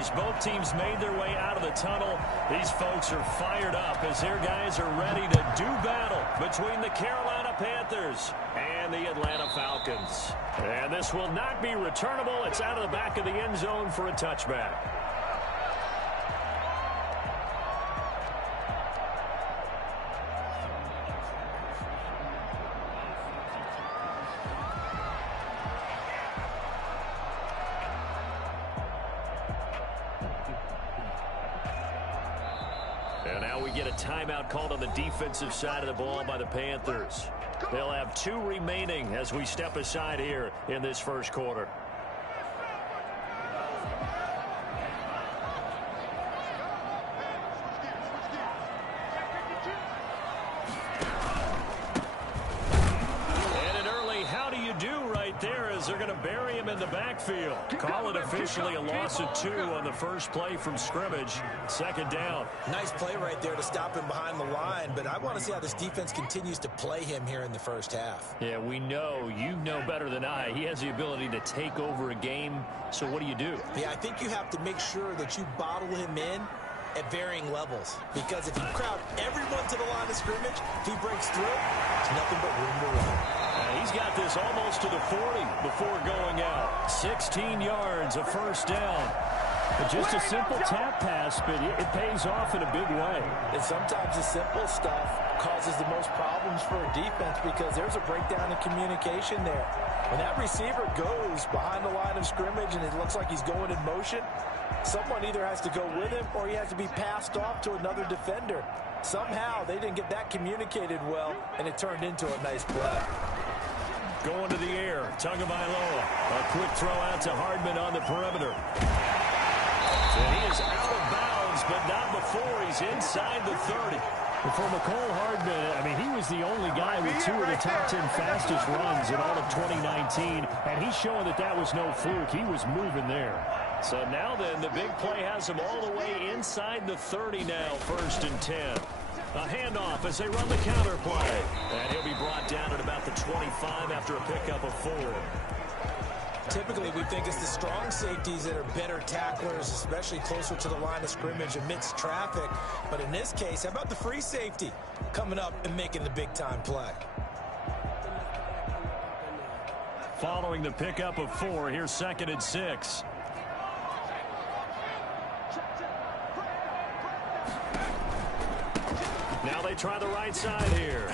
as both teams made their way out of the tunnel. These folks are fired up as their guys are ready to do battle between the Carolina Panthers and the Atlanta Falcons. And this will not be returnable. It's out of the back of the end zone for a touchback. And now we get a timeout called on the defensive side of the ball by the Panthers. They'll have 2 remaining as we step aside here in this first quarter. And an early how do you do right there as they're going to bury him in the backfield. Call it officially a loss of 2 on the first play from scrimmage. Second down. Nice play right there to stop him behind the line, but I want to see how this defense continues to play him here in the first half. Yeah, we know, you know better than I, he has the ability to take over a game. So what do you do? Yeah, I think you have to make sure that you bottle him in at varying levels, because if you crowd everyone to the line of scrimmage, if he breaks through, it's nothing but room to run. He's got this almost to the 40 before going out. 16 yards, a first down. Just a simple tap pass, but it pays off in a big way. And sometimes the simple stuff causes the most problems for a defense because there's a breakdown in communication there. When that receiver goes behind the line of scrimmage and it looks like he's going in motion, someone either has to go with him or he has to be passed off to another defender. Somehow they didn't get that communicated well, and it turned into a nice play. Going to the air, Tagovailoa. A quick throw out to Hardman on the perimeter. And he is out of bounds, but not before he's inside the 30. For McCole Hardman, I mean, he was the only guy with 2 of the top 10 fastest runs in all of 2019, and he's showing that that was no fluke. He was moving there. So now then, the big play has him all the way inside the 30 now, 1st and 10. A handoff as they run the counter play. And he'll be brought down at about the 25 after a pickup of 4. Typically, we think it's the strong safeties that are better tacklers, especially closer to the line of scrimmage amidst traffic. But in this case, how about the free safety coming up and making the big-time play? Following the pickup of 4, here's 2nd and 6. Now they try the right side here.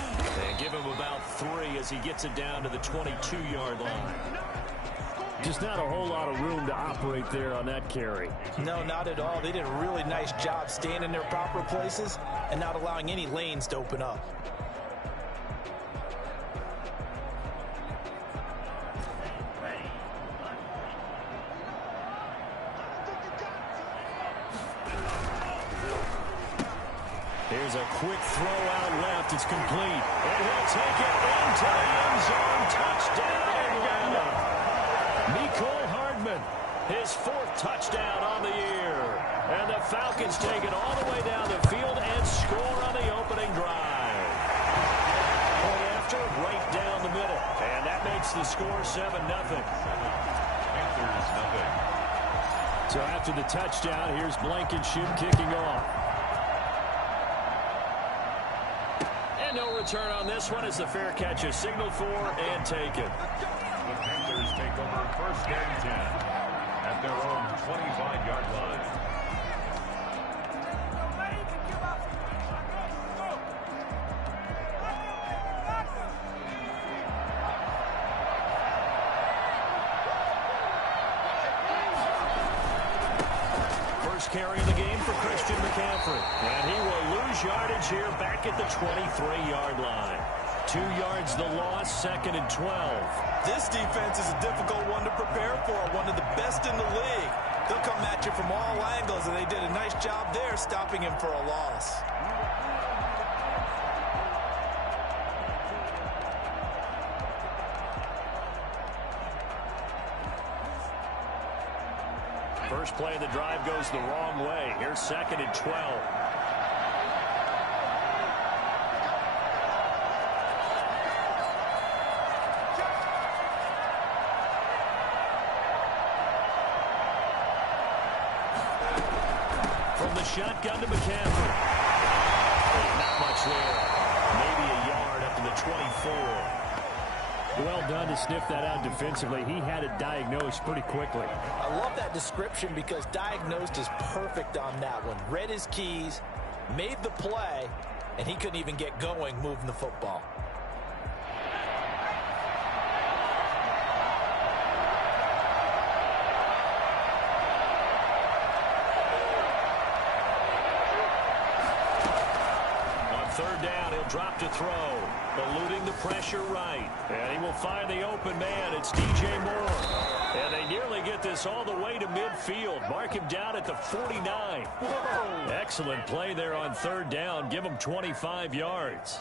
And give him about 3 as he gets it down to the 22-yard line. Just not a whole lot of room to operate there on that carry. No, not at all. They did a really nice job staying in their proper places and not allowing any lanes to open up. Here's a quick throw out left. It's complete. And he'll take it into the end zone. Touchdown, Atlanta. Mecole Hardman, his 4th touchdown on the year. And the Falcons take it all the way down the field and score on the opening drive. Point after, right down the middle. And that makes the score 7-0. Panthers nothing. So after the touchdown, here's Blankenship kicking off. No return on this one as the fair catch is signaled for and taken. The Panthers take over 1st and 10 at their own 25-yard line. First carry of the game for Christian McCaffrey. And he will lose yardage here back at the 23-yard line. 2 yards the loss, 2nd and 12. This defense is a difficult one to prepare for, one of the best in the league. They'll come at you from all angles, and they did a nice job there stopping him for a loss. First play of the drive goes the wrong way. Here's 2nd and 12. From the shotgun to McCaffrey. Not much there. Maybe a yard up to the 24. Well done to sniff that out defensively. He had it diagnosed pretty quickly. I love that description because diagnosed is perfect on that one. Read his keys, made the play, and he couldn't even get going moving the football. Third down, he'll drop to throw. Eluding the pressure right. And he will find the open man. It's DJ Moore. And they nearly get this all the way to midfield. Mark him down at the 49. Whoa. Excellent play there on third down. Give him 25 yards.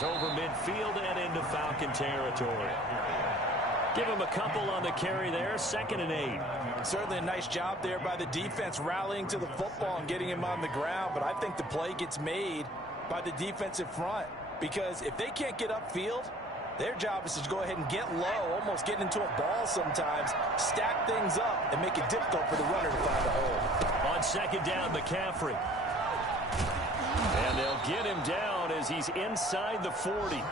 Over midfield and into Falcon territory. Give him a couple on the carry there. 2nd and 8. Certainly a nice job there by the defense rallying to the football and getting him on the ground. But I think the play gets made by the defensive front because if they can't get upfield, their job is to go ahead and get low, almost get into a ball sometimes, stack things up, and make it difficult for the runner to find a hole. On 2nd down, McCaffrey. And they'll get him down as he's inside the 40.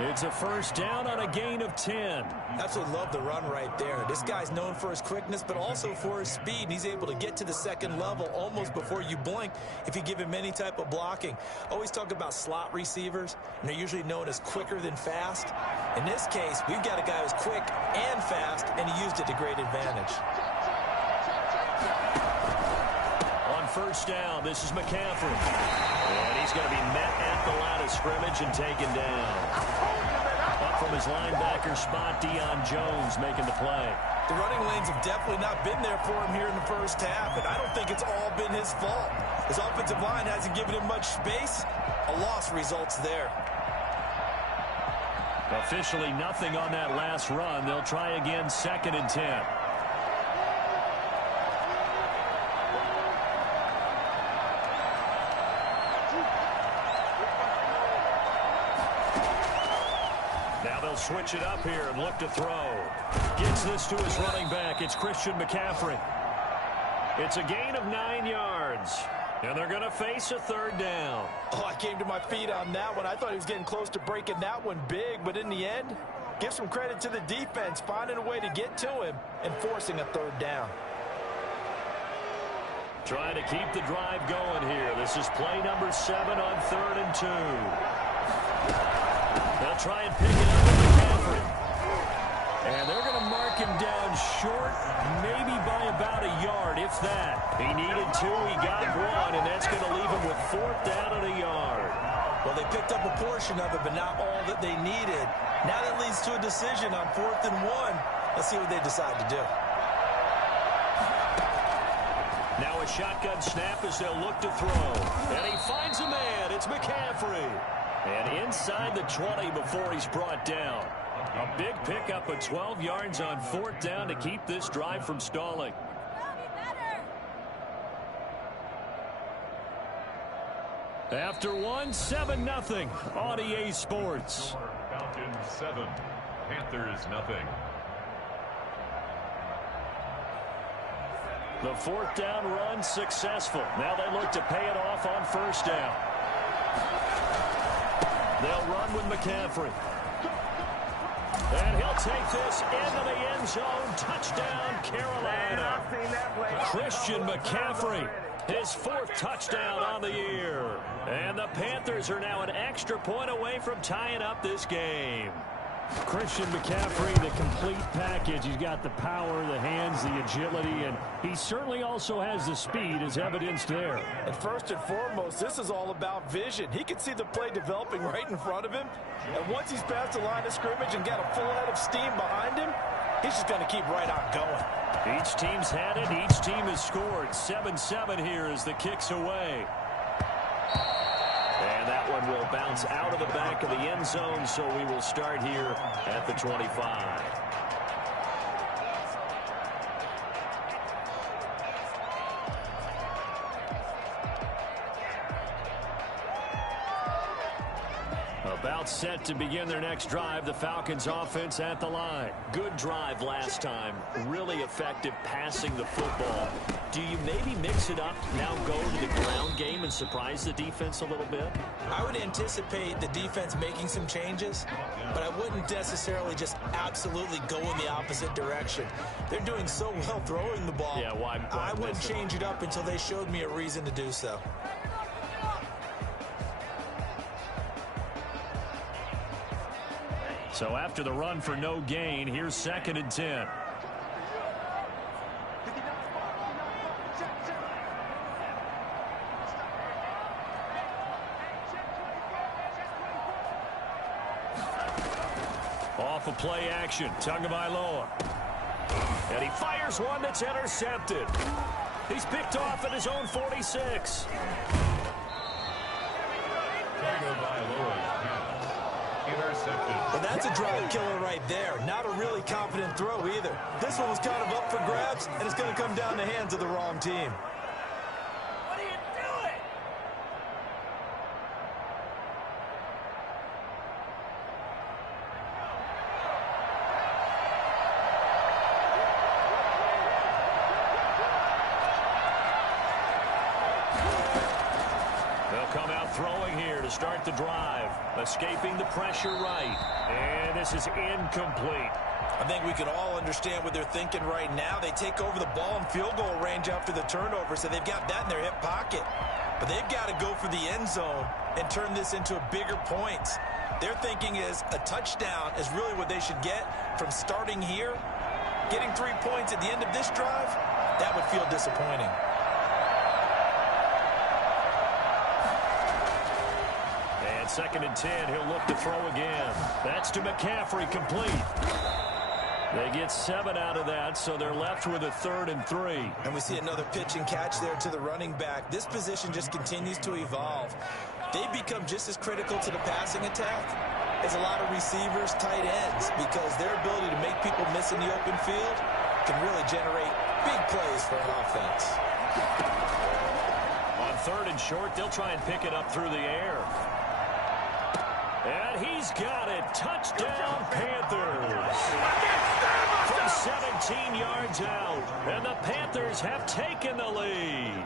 It's a first down on a gain of 10. Absolutely love the run right there. This guy's known for his quickness, but also for his speed. And he's able to get to the second level almost before you blink if you give him any type of blocking. Always talk about slot receivers, and they're usually known as quicker than fast. In this case, we've got a guy who's quick and fast, and he used it to great advantage. On first down, this is McCaffrey. And he's going to be met at the line of scrimmage and taken down. Up from his linebacker spot, Deion Jones making the play. The running lanes have definitely not been there for him here in the first half, and I don't think it's all been his fault. His offensive line hasn't given him much space. A loss results there. Officially nothing on that last run. They'll try again 2nd and 10. Switch it up here and look to throw. Gets this to his running back. It's Christian McCaffrey. It's a gain of 9 yards. And they're going to face a third down. Oh, I came to my feet on that one. I thought he was getting close to breaking that one big. But in the end, give some credit to the defense, finding a way to get to him and forcing a third down. Trying to keep the drive going here. This is play number 7 on 3rd and 2. They'll try and pick it up with McCaffrey. And they're going to mark him down short, maybe by about a yard, if that. He needed 2, he got 1, and that's going to leave him with 4th down and a yard. Well, they picked up a portion of it, but not all that they needed. Now that leads to a decision on 4th and 1. Let's see what they decide to do. Now a shotgun snap as they'll look to throw. And he finds a man. It's McCaffrey. And inside the 20 before he's brought down. A big pickup of 12 yards on 4th down to keep this drive from stalling. After 1, 7-0 on EA Sports. Falcons 7, Panthers nothing. The 4th down run successful. Now they look to pay it off on 1st down. They'll run with McCaffrey. And he'll take this into the end zone. Touchdown, Carolina. Christian McCaffrey, his 4th touchdown on the year. And the Panthers are now an extra point away from tying up this game. Christian McCaffrey, the complete package. He's got the power, the hands, the agility, and he certainly also has the speed as evidenced there. And first and foremost, this is all about vision. He can see the play developing right in front of him. And once he's past the line of scrimmage and got a full head of steam behind him, he's just going to keep right on going. Each team's had it. Each team has scored. 7-7 here as the kick's away. And that that one will bounce out of the back of the end zone, so we will start here at the 25. About set to begin their next drive. The Falcons offense at the line. Good drive last time. Really effective passing the football. Do you maybe mix it up, now go to the ground game and surprise the defense a little bit? I would anticipate the defense making some changes, but I wouldn't necessarily just absolutely go in the opposite direction. They're doing so well throwing the ball. Yeah, why I wouldn't change it up until they showed me a reason to do so. So after the run for no gain, here's 2nd and 10. Off of play action, Tagovailoa. And he fires one that's intercepted. He's picked off at his own 46. Well, that's a drive killer right there. Not a really confident throw either. This one was kind of up for grabs, and it's going to come down the hands of the wrong team. What are you doing? They'll come out throwing here to start the drive. Escaping the pressure right. And this is incomplete. I think we can all understand what they're thinking right now. They take over the ball in field goal range after the turnover, so they've got that in their hip pocket. But they've got to go for the end zone and turn this into bigger points. Their thinking is a touchdown is really what they should get from starting here. Getting 3 points at the end of this drive, that would feel disappointing. And 2nd and 10, he'll look to throw again. That's to McCaffrey, complete. They get 7 out of that, so they're left with a 3rd and 3. And we see another pitch and catch there to the running back. This position just continues to evolve. They've become just as critical to the passing attack as a lot of receivers, tight ends, because their ability to make people miss in the open field can really generate big plays for an offense. On 3rd and short, they'll try and pick it up through the air. And he's got it. Touchdown, Panthers. From 17 yards out. And the Panthers have taken the lead.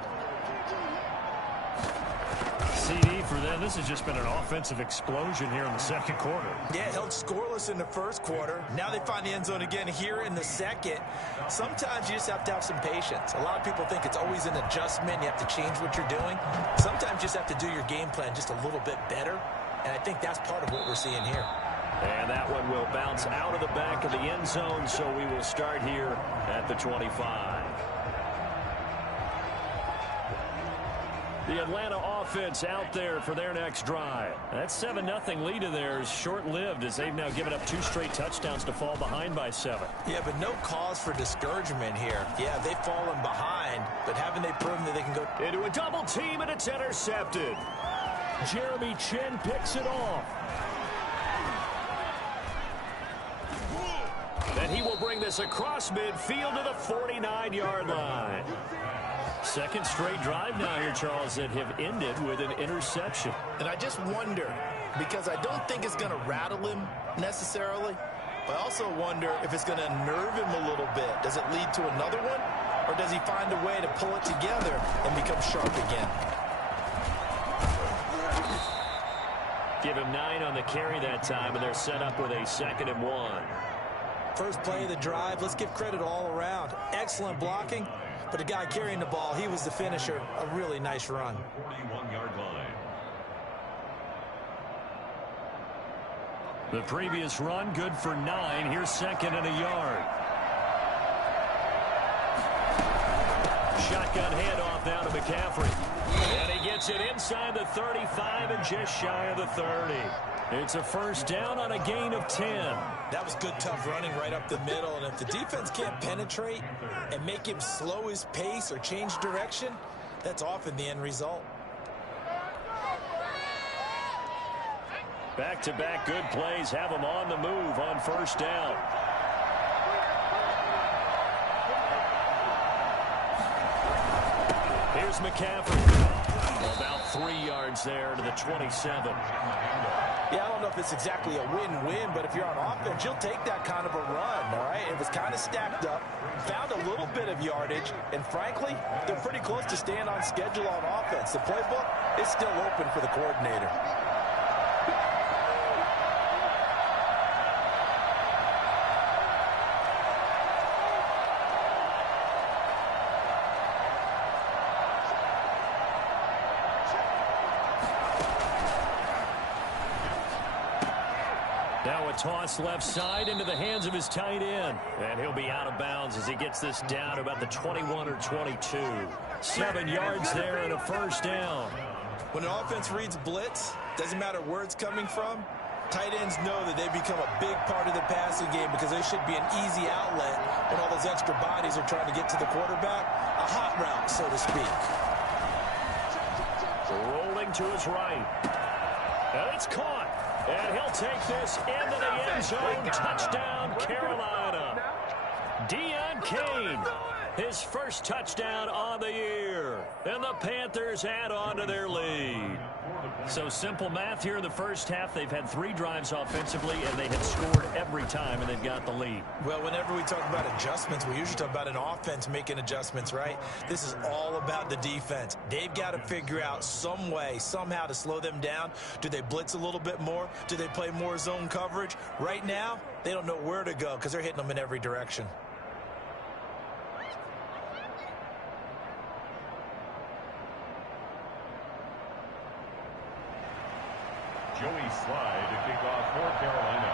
CD for them. This has just been an offensive explosion here in the second quarter. Yeah, held scoreless in the first quarter. Now they find the end zone again here in the second. Sometimes you just have to have some patience. A lot of people think it's always an adjustment. You have to change what you're doing. Sometimes you just have to do your game plan just a little bit better. And I think that's part of what we're seeing here. And that one will bounce out of the back of the end zone, so we will start here at the 25. The Atlanta offense out there for their next drive. That 7-0 lead of theirs short-lived as they've now given up 2 straight touchdowns to fall behind by 7. Yeah, but no cause for discouragement here. Yeah, they've fallen behind, but haven't they proven that they can go into a double team, and it's intercepted. Jeremy Chin picks it off. And he will bring this across midfield to the 49-yard line. Second straight drive now here, Charles, that have ended with an interception. And I just wonder, because I don't think it's going to rattle him necessarily, but I also wonder if it's going to nerve him a little bit. Does it lead to another one, or does he find a way to pull it together and become sharp again? Give him 9 on the carry that time, and they're set up with a 2nd and 1. First play of the drive, let's give credit all around. Excellent blocking, but the guy carrying the ball, he was the finisher. A really nice run. 41-yard line. The previous run, good for 9. Here's 2nd and a yard. Shotgun handoff now to McCaffrey. And he gets it inside the 35 and just shy of the 30. It's a first down on a gain of 10. That was good, tough running right up the middle. And if the defense can't penetrate and make him slow his pace or change direction, that's often the end result. Back-to-back good plays have them on the move on first down. Here's McCaffrey. About 3 yards there to the 27. Yeah, I don't know if it's exactly a win-win, but if you're on offense, you'll take that kind of a run, all right? It was kind of stacked up, found a little bit of yardage, and frankly, they're pretty close to staying on schedule on offense. The playbook is still open for the coordinator. Toss left side into the hands of his tight end. And he'll be out of bounds as he gets this down to about the 21 or 22. 7 yards there and a first down. When an offense reads blitz, doesn't matter where it's coming from, tight ends know that they become a big part of the passing game because they should be an easy outlet when all those extra bodies are trying to get to the quarterback. A hot route, so to speak. Rolling to his right. And it's caught. And he'll take this into the end zone. Touchdown, Carolina. Deion Kane, his first touchdown on the year. And the Panthers add on to their lead. So simple math here in the first half. They've had 3 drives offensively, and they had scored every time, and they've got the lead. Well, whenever we talk about adjustments, we usually talk about an offense making adjustments, right? This is all about the defense. They've got to figure out some way, somehow to slow them down. Do they blitz a little bit more? Do they play more zone coverage? Right now, they don't know where to go because they're hitting them in every direction. Joey Slye to kick off for Carolina.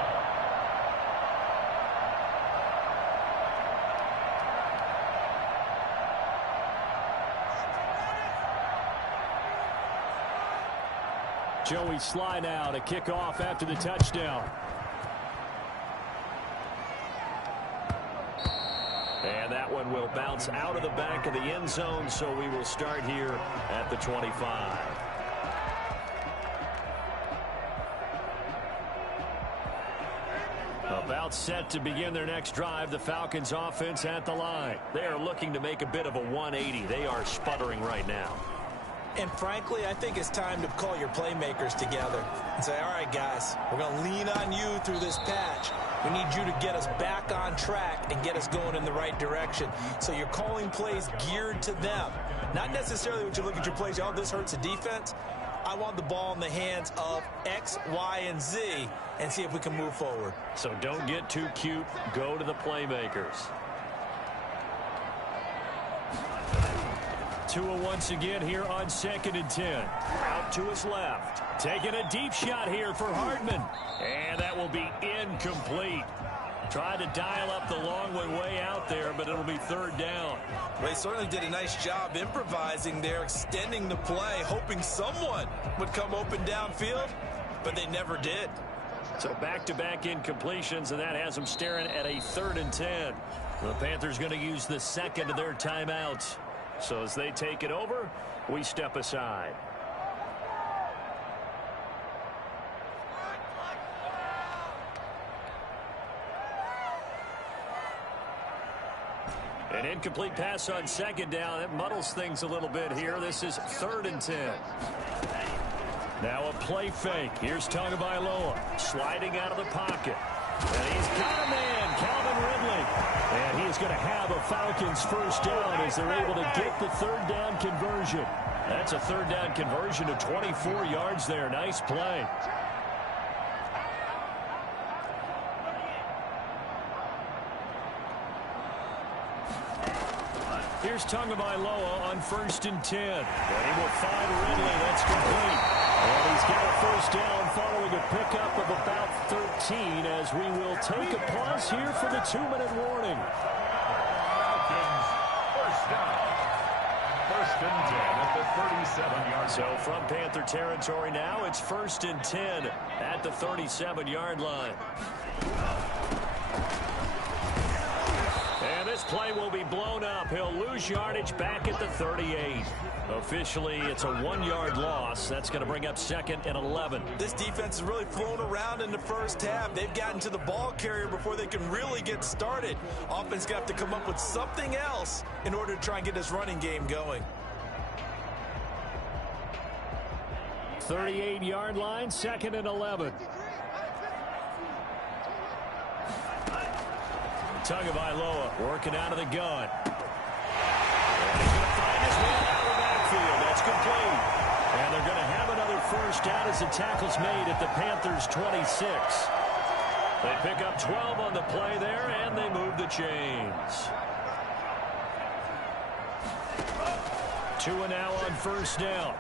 Joey Slye now to kick off after the touchdown. And that one will bounce out of the back of the end zone, so we will start here at the 25. About set to begin their next drive, the Falcons offense at the line. They are looking to make a bit of a 180. They are sputtering right now. And frankly, I think it's time to call your playmakers together and say, all right, guys, we're going to lean on you through this patch. We need you to get us back on track and get us going in the right direction. So you're calling plays geared to them. Not necessarily when you look at your plays, oh, this hurts the defense. I want the ball in the hands of X, Y, and Z and see if we can move forward. So don't get too cute. Go to the playmakers. Tua once again here on 2nd and 10. Out to his left. Taking a deep shot here for Hardman. And that will be incomplete. Tried to dial up the long way out there, but it'll be 3rd down. Well, they certainly did a nice job improvising there, extending the play, hoping someone would come open downfield, but they never did. So back-to-back incompletions, and that has them staring at a 3rd and 10. The Panthers going to use the second of their timeouts. So as they take it over, we step aside. An incomplete pass on 2nd down. That muddles things a little bit here. This is 3rd and 10. Now a play fake. Here's Tagovailoa sliding out of the pocket. And he's got a man, Calvin Ridley. And he is going to have a Falcons first down as they're able to get the 3rd down conversion. That's a 3rd down conversion of 24 yards there. Nice play. Here's Tagovailoa on 1st and 10. And he will find Ridley. That's complete. And he's got a first down following a pickup of about 13 as we will take a pause here for the 2-minute warning. Falcons, first down. 1st and 10 at the 37-yard. So from Panther territory now, it's 1st and 10 at the 37-yard line. And this play will be blown up. up. He'll lose yardage back at the 38. Officially, it's a 1-yard loss. That's going to bring up 2nd and 11. This defense has really flown around in the first half. They've gotten to the ball carrier before they can really get started. Offense got to come up with something else in order to try and get this running game going. 38-yard line, 2nd and 11. Tagovailoa working out of the gun. And he's going to find his man out of the backfield. That's complete. And they're going to have another first down as the tackle's made at the Panthers' 26. They pick up 12 on the play there, and they move the chains. 2 and now on first down.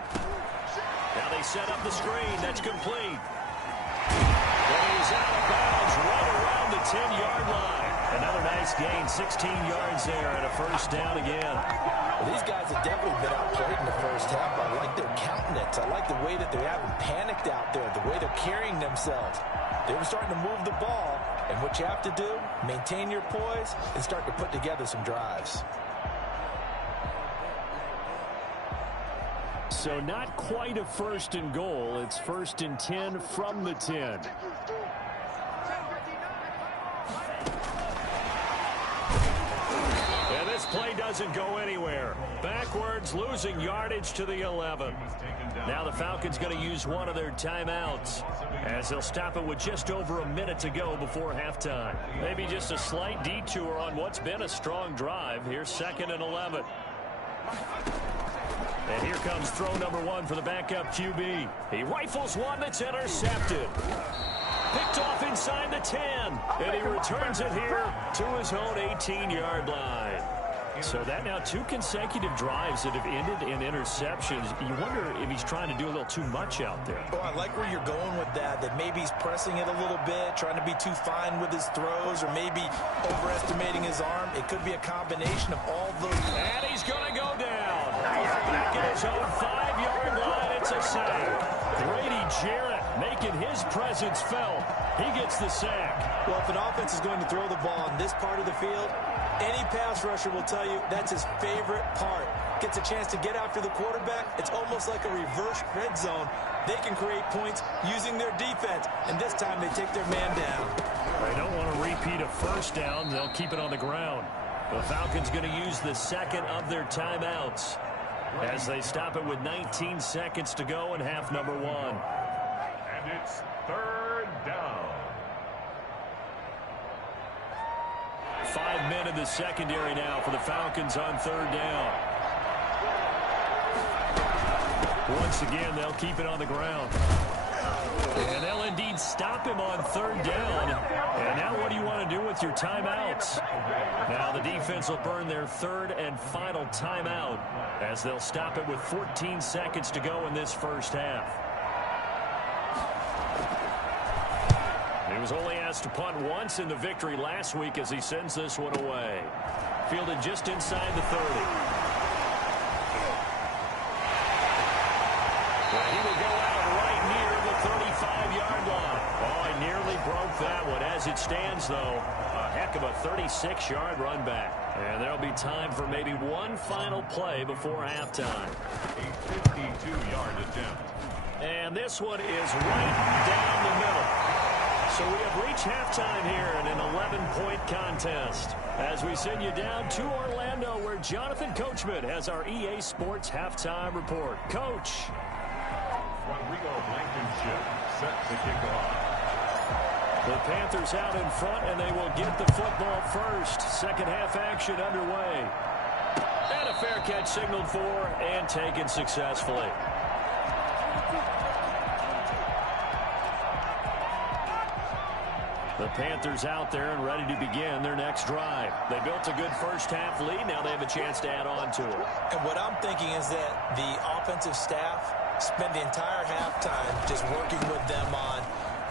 Now they set up the screen. That's complete. And he's out of bounds right around the 10-yard line. Another nice gain, 16 yards there, and a first down again. Well, these guys have definitely been outplayed in the first half. I like their countenance. I like the way that they haven't panicked out there, the way they're carrying themselves. They were starting to move the ball, and what you have to do, maintain your poise and start to put together some drives. So not quite a 1st and goal. It's 1st and 10 from the 10. And this play doesn't go anywhere. Backwards, losing yardage to the 11. Now the Falcons going to use one of their timeouts as they'll stop it with just over a minute to go before halftime. Maybe just a slight detour on what's been a strong drive. Here's 2nd and 11. And here comes throw number 1 for the backup QB. He rifles one that's intercepted. Picked off inside the 10. And he returns it here to his own 18-yard line. So that now 2 consecutive drives that have ended in interceptions. You wonder if he's trying to do a little too much out there. Oh, I like where you're going with that maybe he's pressing it a little bit, trying to be too fine with his throws, or maybe overestimating his arm. It could be a combination of all those. And he's going to go down. Back at his own 5-yard line, it's a sack. Grady Jarrett making his presence felt. He gets the sack. Well, if an offense is going to throw the ball in this part of the field, any pass rusher will tell you that's his favorite part. Gets a chance to get after the quarterback. It's almost like a reverse red zone. They can create points using their defense, and this time they take their man down. They don't want to repeat a first down. They'll keep it on the ground. The Falcons going to use the 2nd of their timeouts as they stop it with 19 seconds to go in half number 1. And it's 3rd down. 5 men in the secondary now for the Falcons on 3rd down. Once again, they'll keep it on the ground. And they'll indeed stop him on 3rd down. And now what do you want to do with your timeouts? Now the defense will burn their 3rd and final timeout as they'll stop it with 14 seconds to go in this first half. He was only asked to punt once in the victory last week as he sends this one away. Fielded just inside the 30. Well, he will go out right near the 35-yard line. Oh, I nearly broke that one. As it stands, though, a heck of a 36-yard run back. And there'll be time for maybe one final play before halftime. A 52-yard attempt. And this one is right down the middle. So we have reached halftime here in an 11-point contest as we send you down to Orlando where Jonathan Coachman has our EA Sports halftime report. Coach. Rodrigo Blankenship set to kick off. The Panthers out in front, and they will get the football first. Second half action underway. And a fair catch signaled for and taken successfully. The Panthers out there and ready to begin their next drive. They built a good first half lead. Now they have a chance to add on to it. And what I'm thinking is that the offensive staff spent the entire halftime just working with them on,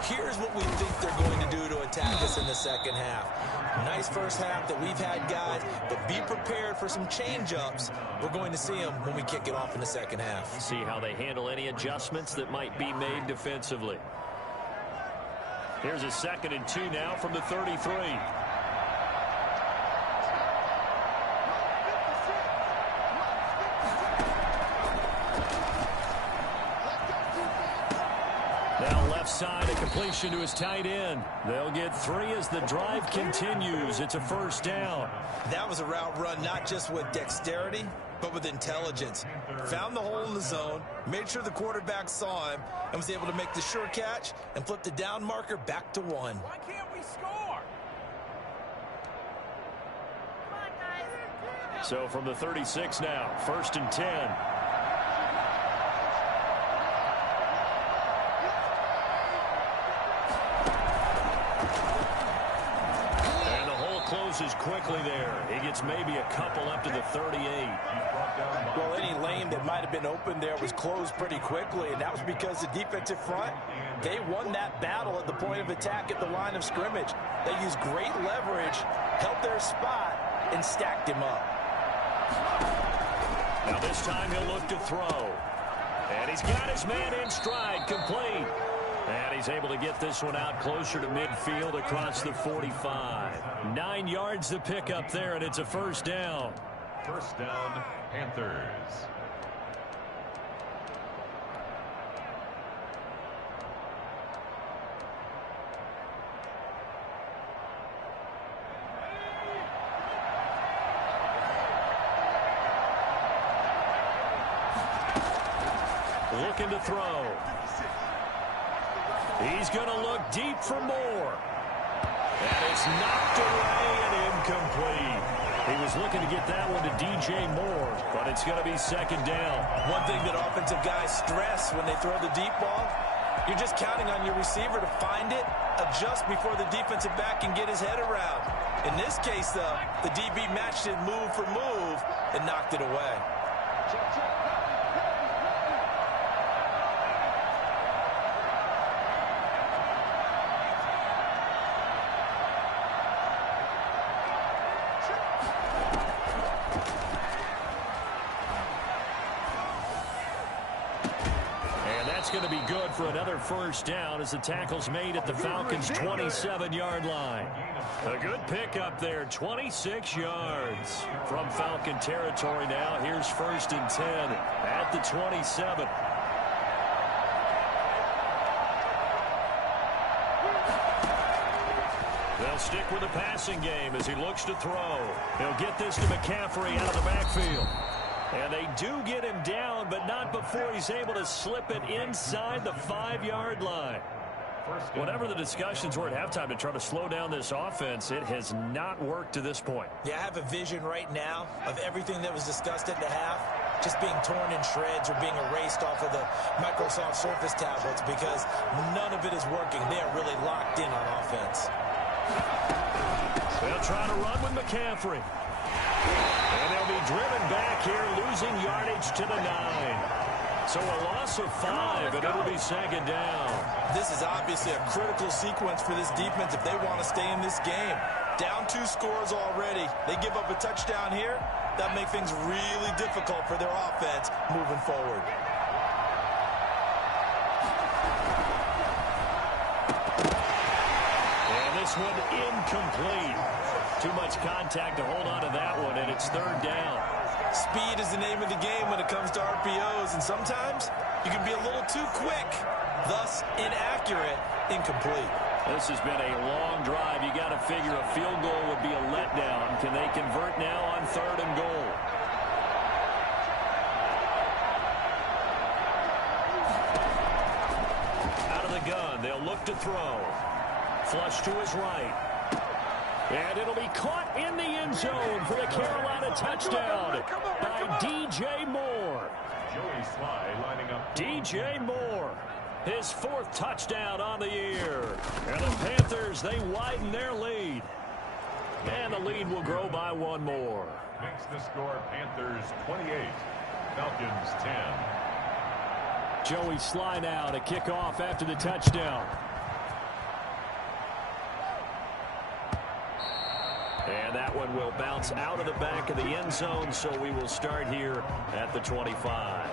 here's what we think they're going to do to attack us in the second half. Nice first half that we've had, guys, but be prepared for some change-ups. We're going to see them when we kick it off in the second half. See how they handle any adjustments that might be made defensively. Here's a 2nd and 2 now from the 33. side, a completion to his tight end. They'll get 3 as the drive continues. It's a first down. That was a route run not just with dexterity, but with intelligence. Found the hole in the zone, made sure the quarterback saw him, and was able to make the sure catch and flip the down marker back to 1. Why can't we score? Come on, guys. So from the 36 now, 1st and 10. Closes quickly there. He gets maybe a couple up to the 38. Well, any lane that might have been open there was closed pretty quickly, and that was because the defensive front, they won that battle at the point of attack at the line of scrimmage. They used great leverage, held their spot, and stacked him up. Now this time he'll look to throw. And he's got his man in stride, complete. And he's able to get this one out closer to midfield across the 45. 9 yards to pick up there, and it's a first down. First down, Panthers. Looking to throw. He's going to look deep for more. And it's knocked away and incomplete. He was looking to get that one to DJ Moore, but it's going to be second down. One thing that offensive guys stress when they throw the deep ball, you're just counting on your receiver to find it, adjust before the defensive back can get his head around. In this case, though, the DB matched it move for move and knocked it away. Going to be good for another first down as the tackle's made at the Falcons' 27-yard line. A good pickup there, 26 yards from Falcon territory now. Here's 1st and 10 at the 27. They'll stick with the passing game as he looks to throw. He'll get this to McCaffrey out of the backfield. And they do get him down, but not before he's able to slip it inside the 5-yard line. Whatever the discussions were at halftime to try to slow down this offense, it has not worked to this point. Yeah, I have a vision right now of everything that was discussed at the half just being torn in shreds or being erased off of the Microsoft Surface tablets because none of it is working. They are really locked in on offense. They'll try to run with McCaffrey. And they'll be driven back here, losing yardage to the 9. So a loss of 5, and it'll be second down. This is obviously a critical sequence for this defense if they want to stay in this game. Down 2 scores already. They give up a touchdown here. That makes things really difficult for their offense moving forward. And this one incomplete. Too much contact to hold on to that one, and it's third down. Speed is the name of the game when it comes to RPOs, and sometimes you can be a little too quick, thus inaccurate, incomplete. This has been a long drive. You got to figure a field goal would be a letdown. Can they convert now on 3rd and goal? Out of the gun, they'll look to throw. Flush to his right. And it'll be caught in the end zone for the Carolina touchdown by DJ Moore. Joey Sly lining up. DJ Moore, his 4th touchdown on the year. And the Panthers, they widen their lead. And the lead will grow by 1 more. Makes the score Panthers 28, Falcons 10. Joey Sly now to kick off after the touchdown. And that one will bounce out of the back of the end zone, so we will start here at the 25.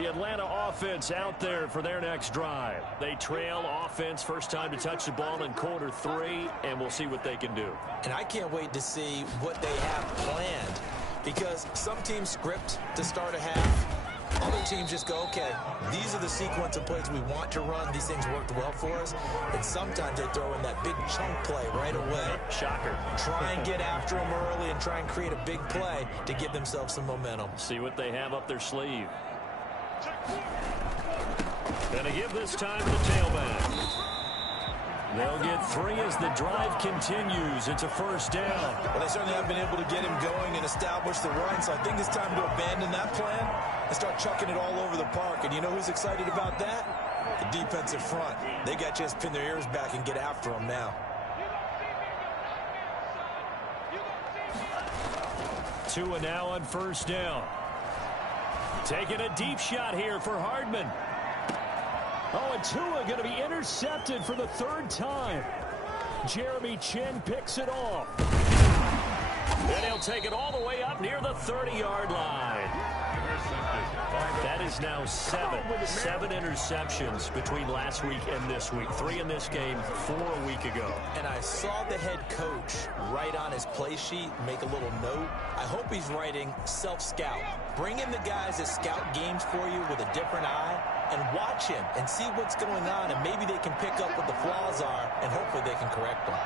The Atlanta offense out there for their next drive. They trail offense, first time to touch the ball in quarter 3, and we'll see what they can do. And I can't wait to see what they have planned, because some teams script to start a half. Other teams just go, okay, these are the sequence of plays we want to run. These things worked well for us. And sometimes they throw in that big chunk play right away. Shocker. Try and get after them early and try and create a big play to give themselves some momentum. See what they have up their sleeve. Gonna give this time to the tailback. They'll get 3 as the drive continues. It's a first down. Well, they certainly have been able to get him going and establish the run, so I think it's time to abandon that plan and start chucking it all over the park. And you know who's excited about that? The defensive front. They got a chance to pin their ears back and get after him now. 2 and now on first down. Taking a deep shot here for Hardman. Oh, and Tua going to be intercepted for the 3rd time. Jeremy Chin picks it off. And he'll take it all the way up near the 30-yard line. That is now 7 interceptions between last week and this week. 3 in this game, 4 a week ago. And I saw the head coach write on his play sheet, make a little note. I hope he's writing self-scout. Bring in the guys that scout games for you with a different eye and watch him and see what's going on, and maybe they can pick up what the flaws are, and hopefully they can correct them.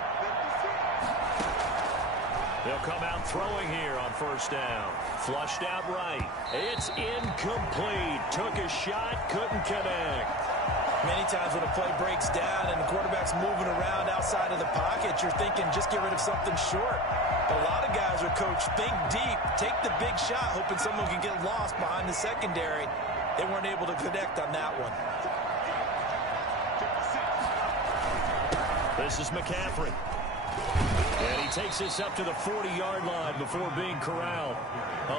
They'll come out throwing here on first down. Flushed out right. It's incomplete. Took a shot, couldn't connect. Many times when a play breaks down and the quarterback's moving around outside of the pocket, you're thinking just get rid of something short. But a lot of guys are coached, think deep, take the big shot, hoping someone can get lost behind the secondary. They weren't able to connect on that one. This is McCaffrey. And he takes this up to the 40-yard line before being corralled.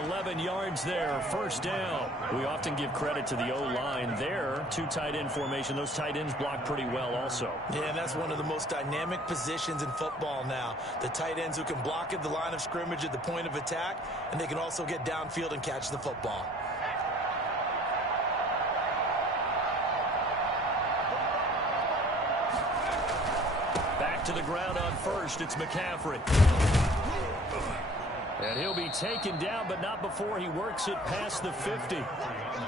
11 yards there, first down. We often give credit to the O-line there. 2 tight end formation. Those tight ends block pretty well also. Yeah, and that's one of the most dynamic positions in football now. The tight ends who can block at the line of scrimmage at the point of attack, and they can also get downfield and catch the football. To the ground on first, it's McCaffrey. And he'll be taken down, but not before he works it past the 50.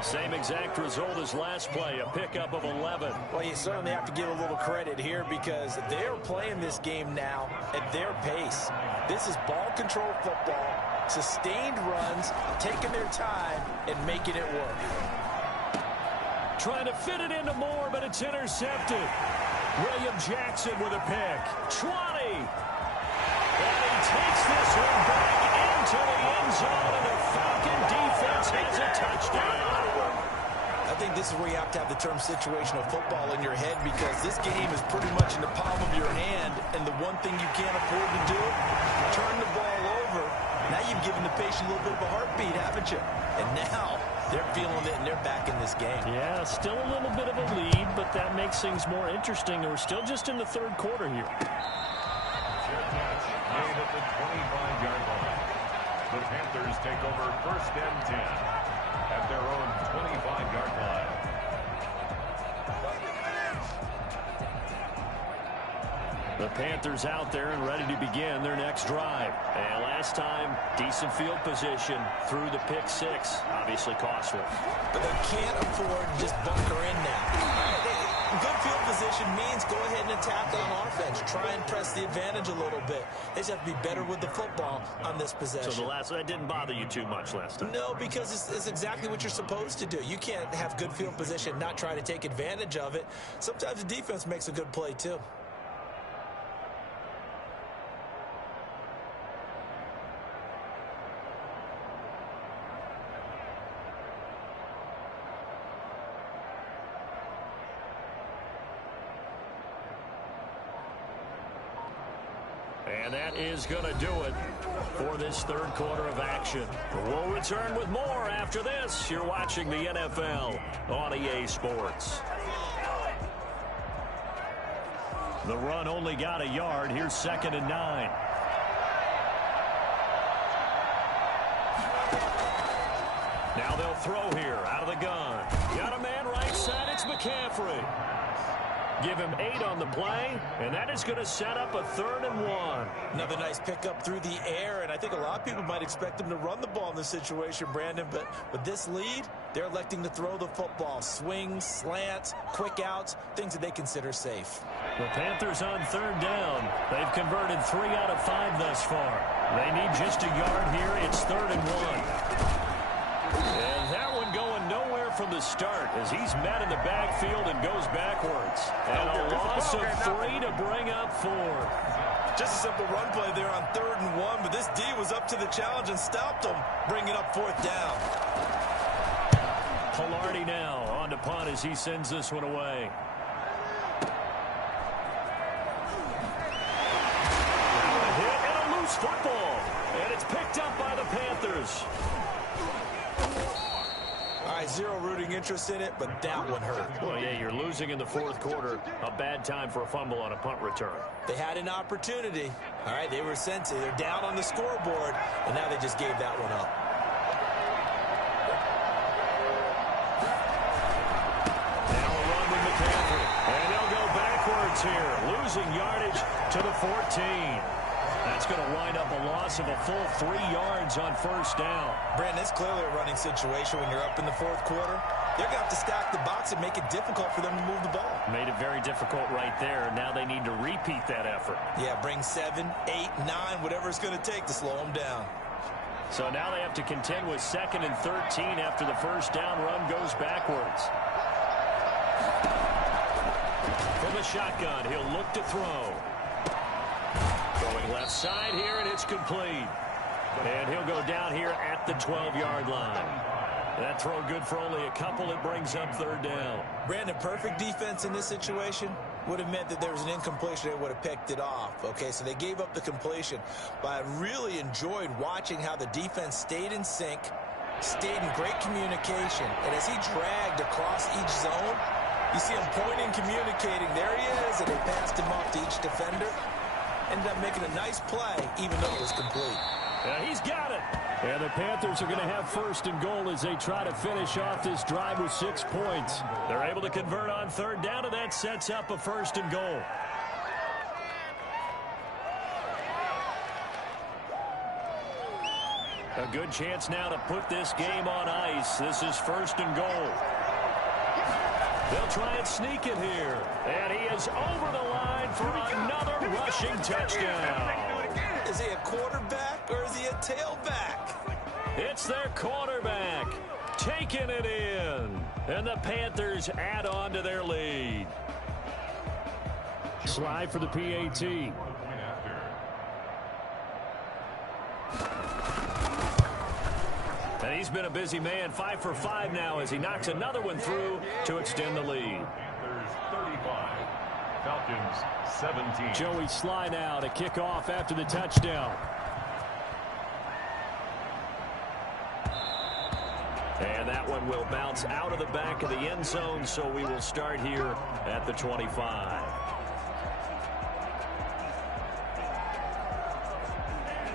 Same exact result as last play, a pickup of 11. Well, you certainly have to give a little credit here because they're playing this game now at their pace. This is ball control football, sustained runs, taking their time, and making it work. Trying to fit it into Moore, but it's intercepted. William Jackson with a pick. 20. And he takes this one back into the end zone, and the Falcon defense has a touchdown. I think this is where you have to have the term situational football in your head, because this game is pretty much in the palm of your hand, and the one thing you can't afford to do, turn the ball over. Now you've given the patient a little bit of a heartbeat, haven't you? And now they're feeling it, and they're back in this game. Yeah, still a little bit of a lead, but that makes things more interesting. And we're still just in the 3rd quarter here. Made at the 25-yard line. The Panthers take over 1st and 10 at their own 25-yard line. The Panthers out there and ready to begin their next drive. And last time, decent field position through the pick 6. Obviously costly. But they can't afford to just bunker in now. Good field position means go ahead and attack on offense. Try and press the advantage a little bit. They just have to be better with the football on this possession. So that didn't bother you too much last time? No, because it's exactly what you're supposed to do. You can't have good field position, not try to take advantage of it. Sometimes the defense makes a good play too. And that is going to do it for this 3rd quarter of action. We'll return with more after this. You're watching the NFL on EA Sports. The run only got a yard. Here's 2nd and 9. Now they'll throw here out of the gun. McCaffrey. Give him 8 on the play, and that is going to set up a 3rd and 1. Another nice pickup through the air, and I think a lot of people might expect him to run the ball in this situation, Brandon, but with this lead, they're electing to throw the football. Swings, slants, quick outs, things that they consider safe. The Panthers on 3rd down. They've converted 3 out of 5 thus far. They need just a yard here. It's 3rd and 1. And that one going nowhere from the start as he's met in the backfield and goes backwards. And a loss of 3 to bring up 4. Just a simple run play there on 3rd and 1, but this D was up to the challenge and stopped him, bringing up 4th down. Pilardi now on to punt as he sends this one away. A hit and a loose football. And it's picked up by the Panthers. All right, zero rooting interest in it, but that one hurt. Well, yeah, you're losing in the 4th quarter. A bad time for a fumble on a punt return. They had an opportunity. All right, they were sent to. They're down on the scoreboard, and now they just gave that one up. Now a run with McCaffrey. And they'll go backwards here, losing yardage to the 14. That's going to wind up a loss of a full 3 yards on 1st down. Brandon, it's clearly a running situation when you're up in the 4th quarter. They're going to have to stack the box and make it difficult for them to move the ball. Made it very difficult right there. Now they need to repeat that effort. Yeah, bring 7, 8, 9, whatever it's going to take to slow them down. So now they have to contend with 2nd and 13 after the 1st down run goes backwards. From the shotgun, he'll look to throw. Going left side here, and it's complete. And he'll go down here at the 12-yard line. That throw good for only a couple. It brings up 3rd down. Brandon, perfect defense in this situation would have meant that there was an incompletion. They would have picked it off. Okay, so they gave up the completion. But I really enjoyed watching how the defense stayed in sync, stayed in great communication. And as he dragged across each zone, you see him pointing, communicating. There he is, and they passed him off to each defender. Ended up making a nice play, even though it was complete. Yeah, he's got it. And the Panthers are going to have 1st and goal as they try to finish off this drive with 6 points. They're able to convert on 3rd down, and that sets up a 1st and goal. A good chance now to put this game on ice. This is 1st and goal. They'll try and sneak it here. And he is over the line for another rushing touchdown. Is he a quarterback or is he a tailback? It's their quarterback taking it in. And the Panthers add on to their lead. Slide for the PAT. And he's been a busy man, 5 for 5 now as he knocks another one through to extend the lead. Panthers 35, Falcons 17. Joey Sly now to kick off after the touchdown. And that one will bounce out of the back of the end zone, so we will start here at the 25.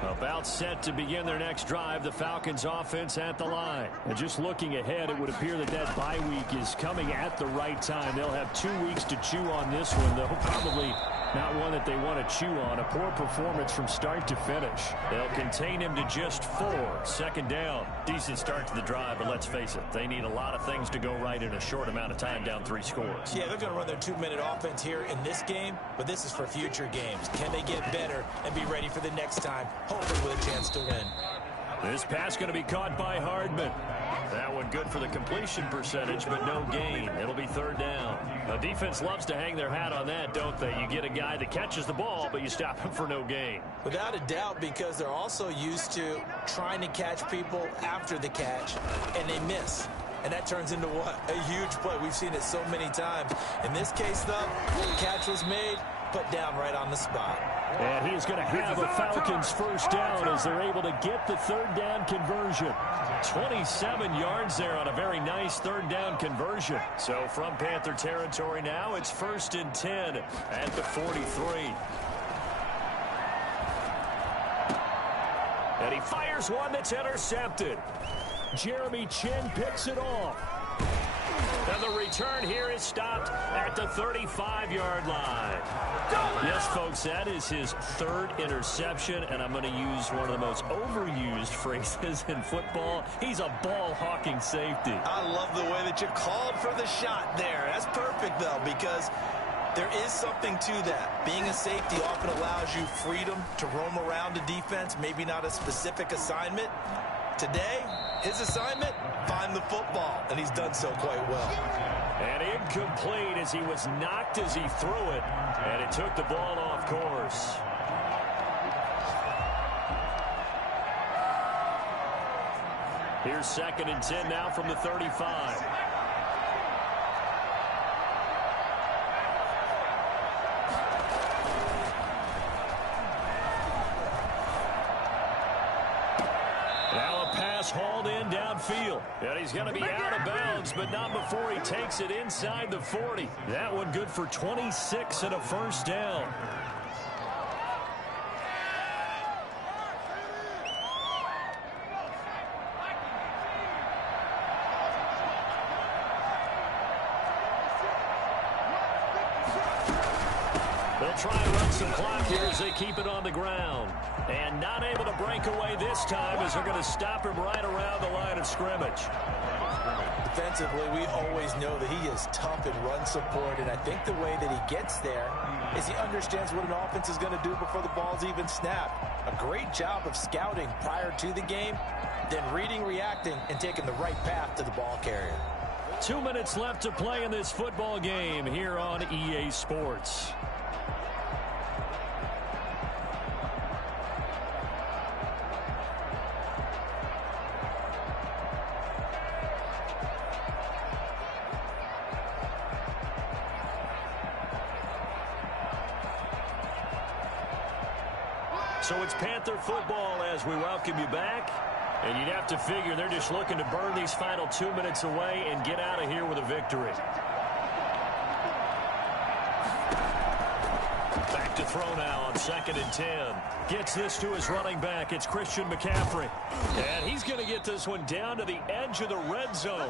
About set to begin their next drive, the Falcons offense at the line. And just looking ahead, it would appear that that bye week is coming at the right time. They'll have 2 weeks to chew on this one, though probably not one that they want to chew on. A poor performance from start to finish. They'll contain him to just 4. 2nd down. Decent start to the drive, but let's face it, they need a lot of things to go right in a short amount of time, down 3 scores. Yeah, they're going to run their 2-minute offense here in this game, but this is for future games. Can they get better and be ready for the next time, hoping with a chance to win? This pass going to be caught by Hardman. That one good for the completion percentage, but no gain. It'll be 3rd down. The defense loves to hang their hat on that, don't they? You get a guy that catches the ball, but you stop him for no gain. Without a doubt, because they're also used to trying to catch people after the catch, and they miss. And that turns into what? A huge play. We've seen it so many times. In this case, though, the catch was made, put down right on the spot. And he's going to have a Falcons 1st down as they're able to get the 3rd down conversion. 27 yards there on a very nice 3rd down conversion. So from Panther territory now, it's 1st and 10 at the 43. And he fires one that's intercepted. Jeremy Chin picks it off. And the return here is stopped at the 35-yard line. Yes, folks, that is his third interception, and I'm going to use one of the most overused phrases in football. He's a ball-hawking safety. I love the way that you called for the shot there. That's perfect, though, because there is something to that. Being a safety often allows you freedom to roam around a defense, maybe not a specific assignment. Today, his assignment, find the football, and he's done so quite well. And incomplete as he was knocked as he threw it, and it took the ball off course. Here's 2nd and 10 now from the 35. Hauled in downfield. And he's going to be out of bounds, but not before he takes it inside the 40. That one good for 26 and a first down. They'll try and run some clock here as they keep it on the ground. And not able to break away this time as they're going to stop him right around the line of scrimmage. Defensively, we always know that he is tough in run support, and I think the way that he gets there is he understands what an offense is going to do before the ball's even snapped. A great job of scouting prior to the game, then reading, reacting, and taking the right path to the ball carrier. 2 minutes left to play in this football game here on EA Sports. So it's Panther football as we welcome you back. And you'd have to figure they're just looking to burn these final 2 minutes away and get out of here with a victory. Back to throw now on 2nd and 10. Gets this to his running back. It's Christian McCaffrey. And he's going to get this one down to the edge of the red zone.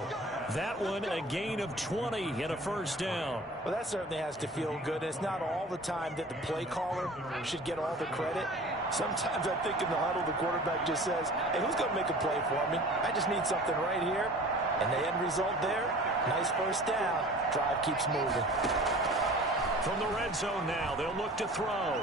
That one a gain of 20 and a first down. Well, that certainly has to feel good. It's not all the time that the play caller should get all the credit. Sometimes I think in the huddle, the quarterback just says, hey, who's going to make a play for me? I just need something right here. And the end result there, nice first down. Drive keeps moving. From the red zone now, they'll look to throw.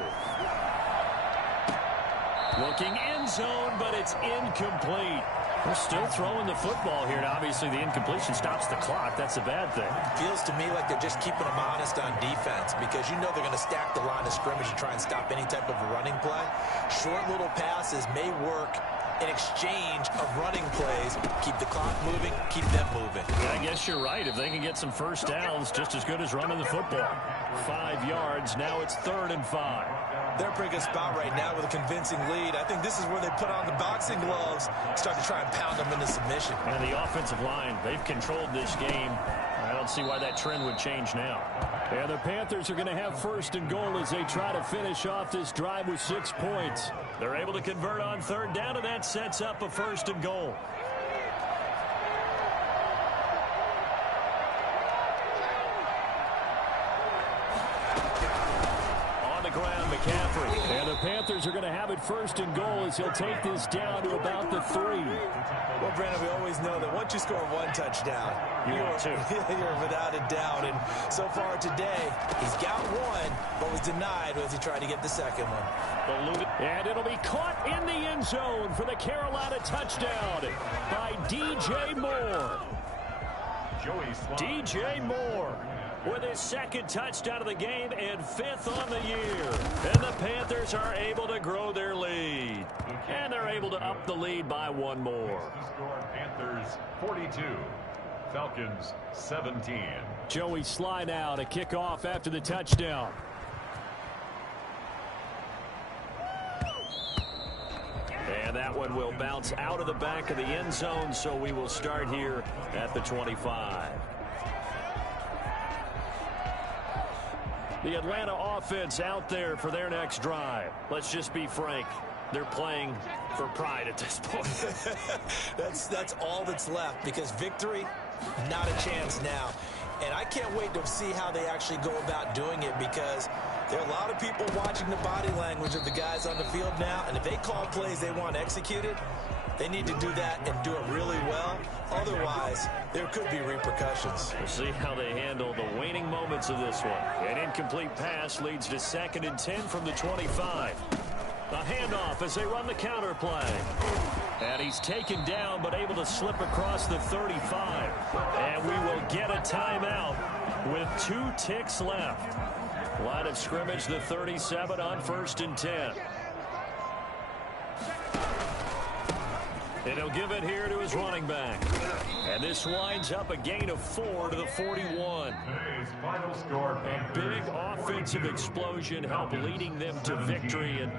Looking end zone, but it's incomplete. They're still throwing the football here, and obviously the incompletion stops the clock. That's a bad thing. Feels to me like they're just keeping them honest on defense because you know they're going to stack the line of scrimmage and try and stop any type of a running play. Short little passes may work in exchange of running plays. Keep the clock moving, keep them moving. I guess you're right. If they can get some first downs, just as good as running the football. 5 yards. Now it's 3rd and 5. They're in a pretty good spot right now with a convincing lead. I think this is where they put on the boxing gloves, start to try and pound them into submission. And the offensive line, they've controlled this game. I don't see why that trend would change now. And the Panthers are going to have 1st and goal as they try to finish off this drive with 6 points. They're able to convert on 3rd down, and that sets up a 1st and goal. Ground, McCaffrey. And the Panthers are going to have it 1st and goal as he'll take this down to about the 3. Well, Brandon, we always know that once you score 1 touchdown, you're without a doubt. And so far today, he's got 1, but was denied as he tried to get the 2nd one. And it'll be caught in the end zone for the Carolina touchdown by DJ Moore. DJ Moore with his 2nd touchdown of the game and 5th on the year. And the Panthers are able to grow their lead. And they're able to up the lead by 1 more. Panthers 42, Falcons 17. Joey Sly now to kick off after the touchdown. And that one will bounce out of the back of the end zone, so we will start here at the 25. The Atlanta offense out there for their next drive. Let's just be frank. They're playing for pride at this point. That's all that's left because victory Not a chance now. And I can't wait to see how they actually go about doing it, because there are a lot of people watching the body language of the guys on the field now, and if they call plays they want executed, they need to do that and do it really well. Otherwise, there could be repercussions. We'll see how they handle the waning moments of this one. An incomplete pass leads to 2nd and 10 from the 25. A handoff as they run the counter play. And he's taken down but able to slip across the 35. And we will get a timeout with 2 ticks left. Line of scrimmage, the 37 on 1st and 10. And he'll give it here to his running back. And this winds up a gain of 4 to the 41. Today's final score. A big offensive explosion helped leading them to victory. And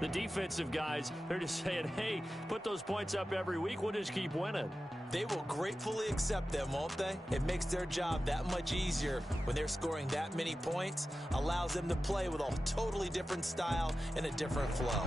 the defensive guys, they're just saying, hey, put those points up every week. We'll just keep winning. They will gratefully accept them, won't they? It makes their job that much easier when they're scoring that many points. Allows them to play with a totally different style and a different flow.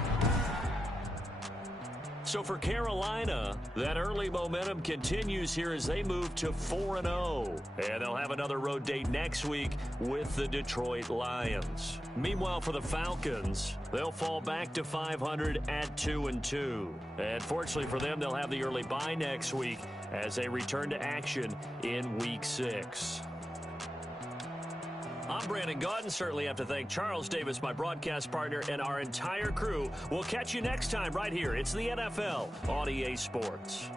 So for Carolina, that early momentum continues here as they move to 4-0. And they'll have another road date next week with the Detroit Lions. Meanwhile, for the Falcons, they'll fall back to 500 at 2-2. And fortunately for them, they'll have the early bye next week as they return to action in Week 6. I'm Brandon Gaudin. Certainly have to thank Charles Davis, my broadcast partner, and our entire crew. We'll catch you next time right here. It's the NFL on EA Sports.